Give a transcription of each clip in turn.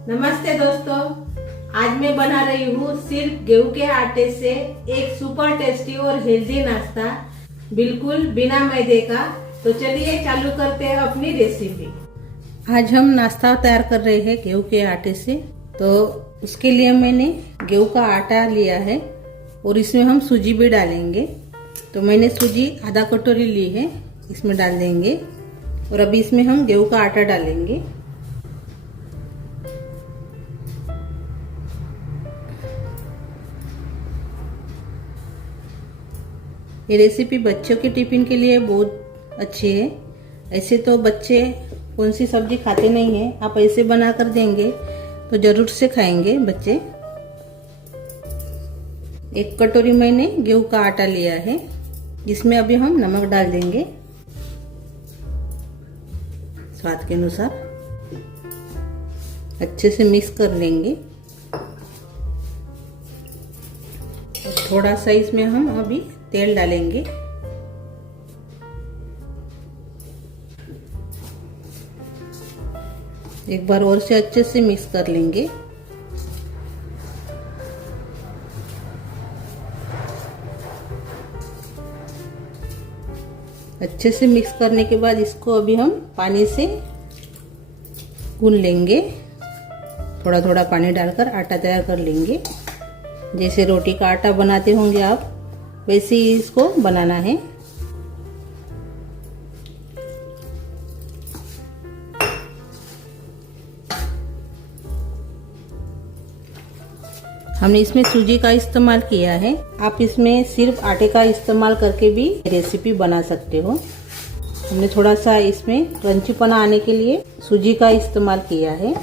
नमस्ते दोस्तों, आज मैं बना रही हूँ सिर्फ गेहूं के आटे से एक सुपर टेस्टी और हेल्दी नाश्ता बिल्कुल बिना मैदे का। तो चलिए चालू करते हैं अपनी रेसिपी। आज हम नाश्ता तैयार कर रहे हैं गेहूं के आटे से। तो उसके लिए मैंने गेहूं का आटा लिया है और इसमें हम सूजी भी डालेंगे। तो मैंने सूजी आधा कटोरी ली है, इसमें डाल देंगे और अभी इसमें हम गेहूं का आटा डालेंगे। ये रेसिपी बच्चों के टिफिन के लिए बहुत अच्छी है। ऐसे तो बच्चे कौन सी सब्जी खाते नहीं है, आप ऐसे बना कर देंगे तो जरूर से खाएंगे बच्चे। एक कटोरी मैंने गेहूं का आटा लिया है, जिसमें अभी हम नमक डाल देंगे स्वाद के अनुसार। अच्छे से मिक्स कर लेंगे। थोड़ा सा इसमें हम अभी तेल डालेंगे। एक बार और से अच्छे से मिक्स कर लेंगे। अच्छे से मिक्स करने के बाद इसको अभी हम पानी से गूंथ लेंगे। थोड़ा थोड़ा पानी डालकर आटा तैयार कर लेंगे। जैसे रोटी का आटा बनाते होंगे आप, वैसे ही इसको बनाना है। हमने इसमें सूजी का इस्तेमाल किया है, आप इसमें सिर्फ आटे का इस्तेमाल करके भी रेसिपी बना सकते हो। हमने थोड़ा सा इसमें क्रंचीपना आने के लिए सूजी का इस्तेमाल किया है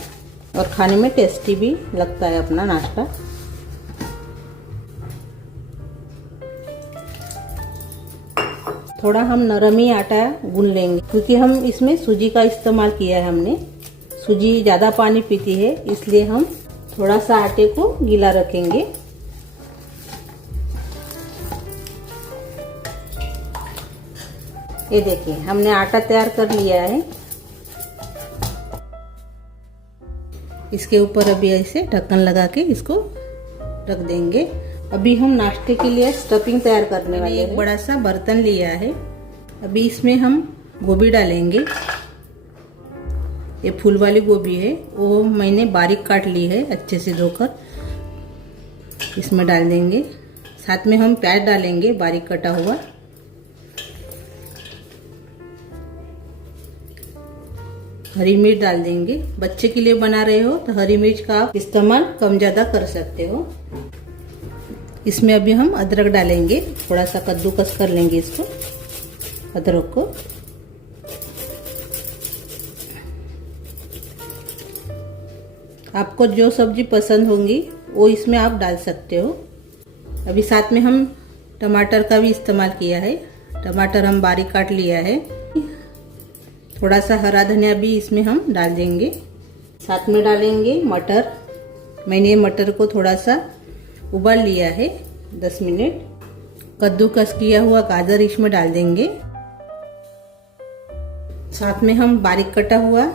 और खाने में टेस्टी भी लगता है अपना नाश्ता। थोड़ा हम नरम ही आटा गूंथ लेंगे, क्योंकि हम इसमें सूजी का इस्तेमाल किया है। हमने सूजी ज़्यादा पानी पीती है, इसलिए हम थोड़ा सा आटे को गीला रखेंगे। ये देखिए, हमने आटा तैयार कर लिया है। इसके ऊपर अभी ऐसे ढक्कन लगा के इसको रख देंगे। अभी हम नाश्ते के लिए स्टफिंग तैयार करने वाले हैं। एक बड़ा सा बर्तन लिया है, अभी इसमें हम गोभी डालेंगे। ये फूल वाली गोभी है, वो मैंने बारीक काट ली है, अच्छे से धोकर इसमें डाल देंगे। साथ में हम प्याज डालेंगे बारीक कटा हुआ। हरी मिर्च डाल देंगे। बच्चे के लिए बना रहे हो तो हरी मिर्च का आप इस्तेमाल कम ज्यादा कर सकते हो। इसमें अभी हम अदरक डालेंगे, थोड़ा सा कद्दूकस कर लेंगे इसको, अदरक को। आपको जो सब्जी पसंद होंगी वो इसमें आप डाल सकते हो। अभी साथ में हम टमाटर का भी इस्तेमाल किया है। टमाटर हम बारीक काट लिया है। थोड़ा सा हरा धनिया भी इसमें हम डाल देंगे। साथ में डालेंगे मटर। मैंने मटर को थोड़ा सा उबाल लिया है 10 मिनट। कद्दूकस किया हुआ गाजर इसमें डाल देंगे। साथ में हम बारीक कटा हुआ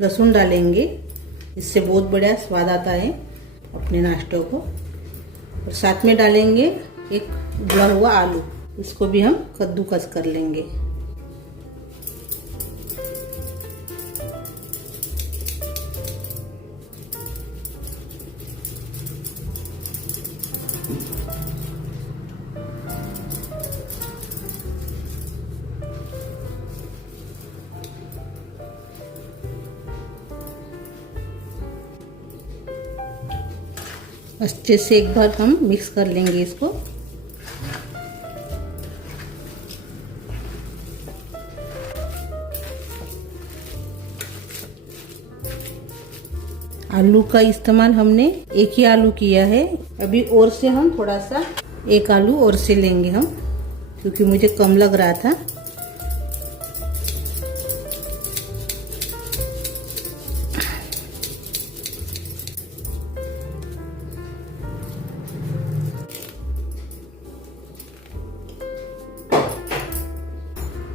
लहसुन डालेंगे, इससे बहुत बढ़िया स्वाद आता है अपने नाश्तों को। और साथ में डालेंगे एक उबला हुआ आलू, इसको भी हम कद्दूकस कर लेंगे। अच्छे से एक बार हम मिक्स कर लेंगे इसको। आलू का इस्तेमाल हमने एक ही आलू किया है। अभी और से हम थोड़ा सा एक आलू और से लेंगे हम, क्योंकि मुझे कम लग रहा था।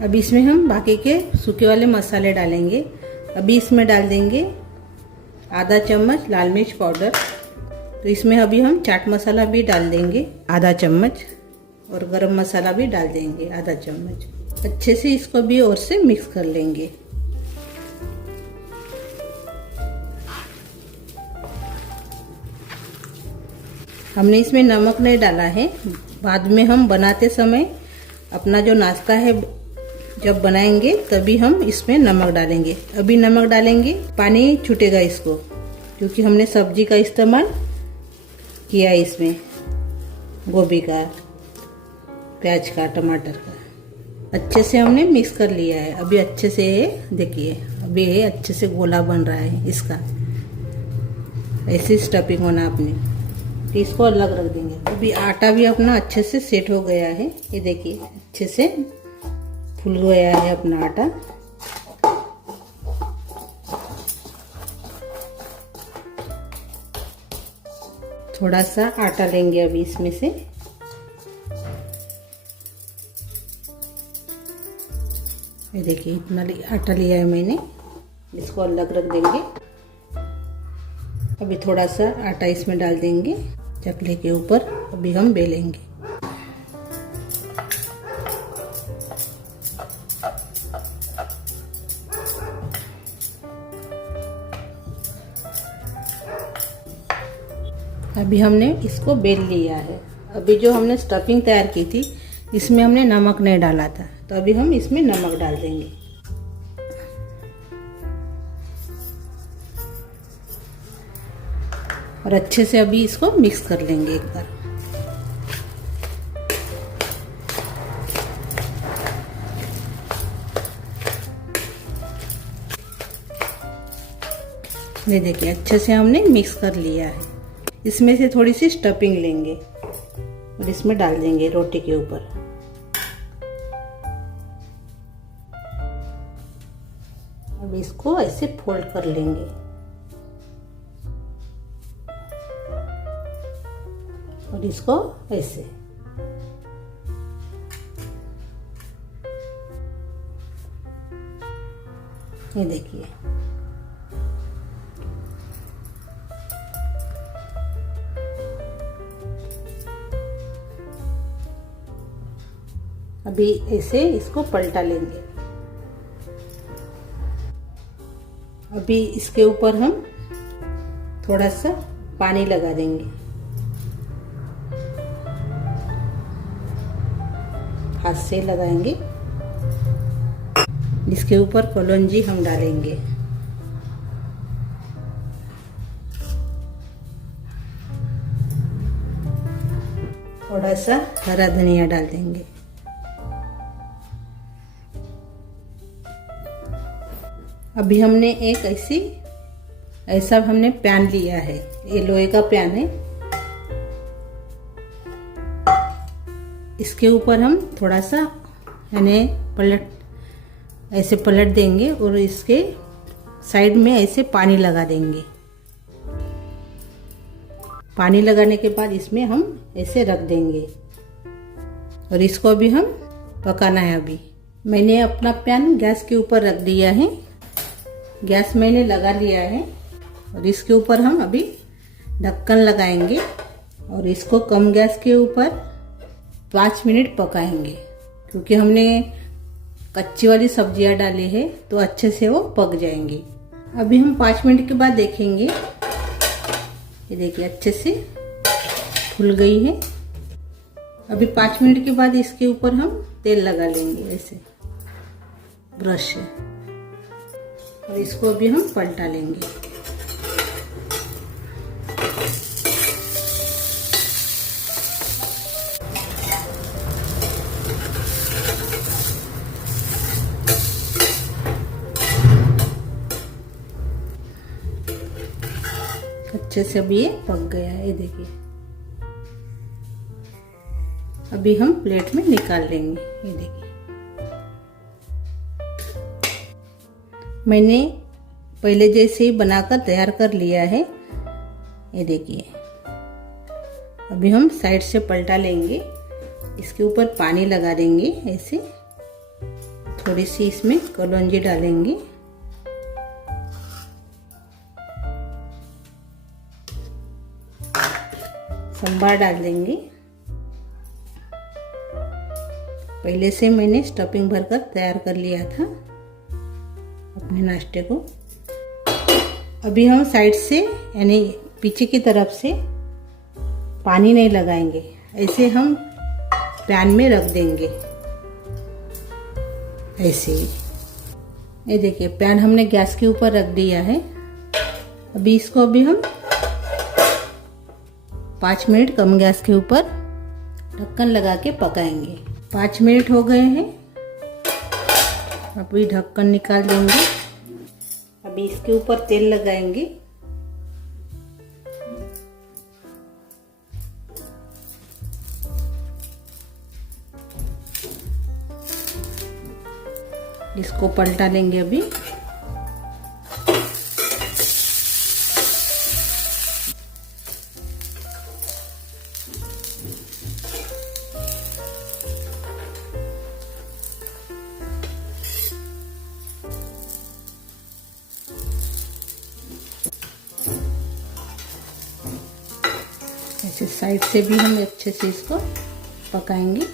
अभी इसमें हम बाकी के सूखे वाले मसाले डालेंगे। अभी इसमें डाल देंगे आधा चम्मच लाल मिर्च पाउडर। तो इसमें अभी हम चाट मसाला भी डाल देंगे आधा चम्मच, और गरम मसाला भी डाल देंगे आधा चम्मच। अच्छे से इसको भी और से मिक्स कर लेंगे। हमने इसमें नमक नहीं डाला है, बाद में हम बनाते समय अपना जो नाश्ता है जब बनाएंगे तभी हम इसमें नमक डालेंगे। अभी नमक डालेंगे पानी छूटेगा इसको, क्योंकि हमने सब्जी का इस्तेमाल किया है इसमें, गोभी का, प्याज का, टमाटर का। अच्छे से हमने मिक्स कर लिया है। अभी अच्छे से देखिए, अभी ये अच्छे से गोला बन रहा है इसका। ऐसी स्टफिंग होना अपनी, तो इसको अलग रख देंगे। अभी आटा भी अपना अच्छे से सेट हो गया है। ये देखिए अच्छे से फूल गया है अपना आटा। थोड़ा सा आटा लेंगे अभी इसमें से। ये देखिए इतना आटा लिया है मैंने, इसको अलग रख देंगे। अभी थोड़ा सा आटा इसमें डाल देंगे चकले के ऊपर। अभी हम बेलेंगे। अभी हमने इसको बेल लिया है। अभी जो हमने स्टफिंग तैयार की थी इसमें हमने नमक नहीं डाला था, तो अभी हम इसमें नमक डाल देंगे। और अच्छे से अभी इसको मिक्स कर लेंगे एक बार। ये देखिए अच्छे से हमने मिक्स कर लिया है। इसमें से थोड़ी सी स्टफिंग लेंगे और इसमें डाल देंगे रोटी के ऊपर। अब इसको ऐसे फोल्ड कर लेंगे और इसको ऐसे। ये देखिए अभी ऐसे इसको पलटा लेंगे। अभी इसके ऊपर हम थोड़ा सा पानी लगा देंगे, हाथ से लगाएंगे। इसके ऊपर कलौंजी हम डालेंगे। थोड़ा सा हरा धनिया डाल देंगे। अभी हमने एक ऐसा हमने पैन लिया है, ये लोहे का पैन है। इसके ऊपर हम थोड़ा सा यानी ऐसे पलट देंगे और इसके साइड में ऐसे पानी लगा देंगे। पानी लगाने के बाद इसमें हम ऐसे रख देंगे और इसको अभी हम पकाना है। अभी मैंने अपना पैन गैस के ऊपर रख दिया है। गैस मैंने लगा लिया है और इसके ऊपर हम अभी ढक्कन लगाएंगे और इसको कम गैस के ऊपर 5 मिनट पकाएंगे, क्योंकि हमने कच्ची वाली सब्जियां डाली है तो अच्छे से वो पक जाएंगी। अभी हम 5 मिनट के बाद देखेंगे। ये देखिए अच्छे से फूल गई है। अभी 5 मिनट के बाद इसके ऊपर हम तेल लगा लेंगे ऐसे ब्रश से, और इसको अभी हम पलटा लेंगे। अच्छे से अभी ये पक गया है। ये देखिए अभी हम प्लेट में निकाल लेंगे। ये देखिए मैंने पहले जैसे ही बनाकर तैयार कर लिया है। ये देखिए अभी हम साइड से पलटा लेंगे। इसके ऊपर पानी लगा देंगे ऐसे, थोड़ी सी इसमें कलौंजी डालेंगे संभार डाल देंगे। पहले से मैंने स्टफिंग भरकर तैयार कर लिया था अपने नाश्ते को। अभी हम साइड से यानी पीछे की तरफ से पानी नहीं लगाएंगे, ऐसे हम पैन में रख देंगे ऐसे ही। ये देखिए पैन हमने गैस के ऊपर रख दिया है। अभी इसको हम 5 मिनट कम गैस के ऊपर ढक्कन लगा के पकाएंगे। 5 मिनट हो गए हैं। अभी ढक्कन निकाल देंगे। अभी इसके ऊपर तेल लगाएंगे। इसको पलटा लेंगे अभी। ऐसे साइड से भी हम अच्छे से इसको पकाएंगे।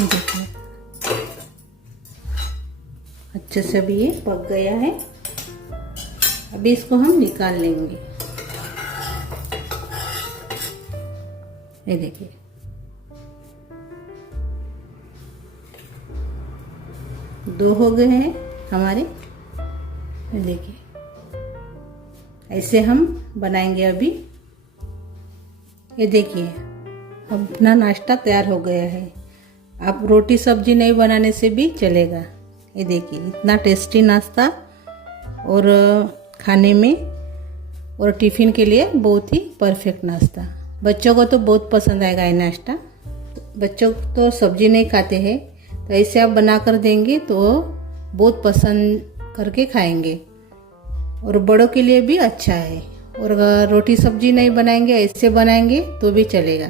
देखिए अच्छे से भी ये पक गया है। अभी इसको हम निकाल लेंगे। ये देखिए दो हो गए हैं हमारे। ये देखिए ऐसे हम बनाएंगे अभी। ये देखिए अपना नाश्ता तैयार हो गया है। आप रोटी सब्जी नहीं बनाने से भी चलेगा। ये देखिए इतना टेस्टी नाश्ता और खाने में और टिफ़िन के लिए बहुत ही परफेक्ट नाश्ता। बच्चों को तो बहुत पसंद आएगा ये नाश्ता। बच्चों तो सब्जी नहीं खाते हैं, तो ऐसे आप बना कर देंगे तो बहुत पसंद करके खाएंगे। और बड़ों के लिए भी अच्छा है। और अगर रोटी सब्जी नहीं बनाएंगे, ऐसे बनाएंगे तो भी चलेगा।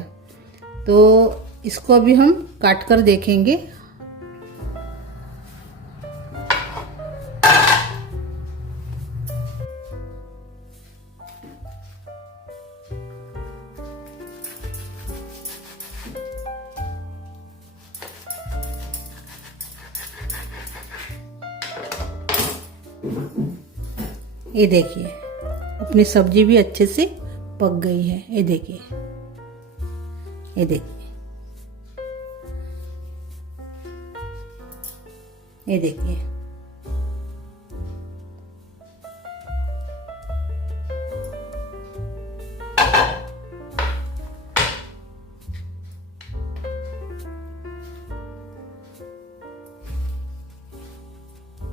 तो इसको अभी हम काट कर देखेंगे। ये देखिए अपनी सब्जी भी अच्छे से पक गई है। ये देखिए, ये देखिए, ये देखिए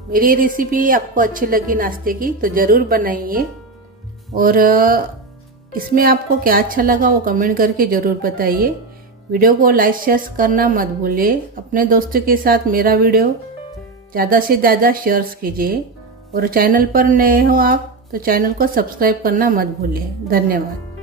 मेरी रेसिपी आपको अच्छी लगी नाश्ते की तो ज़रूर बनाइए। और इसमें आपको क्या अच्छा लगा वो कमेंट करके ज़रूर बताइए। वीडियो को लाइक शेयर करना मत भूलिए। अपने दोस्तों के साथ मेरा वीडियो ज़्यादा से ज़्यादा शेयर कीजिए। और चैनल पर नए हो आप तो चैनल को सब्सक्राइब करना मत भूलिए। धन्यवाद।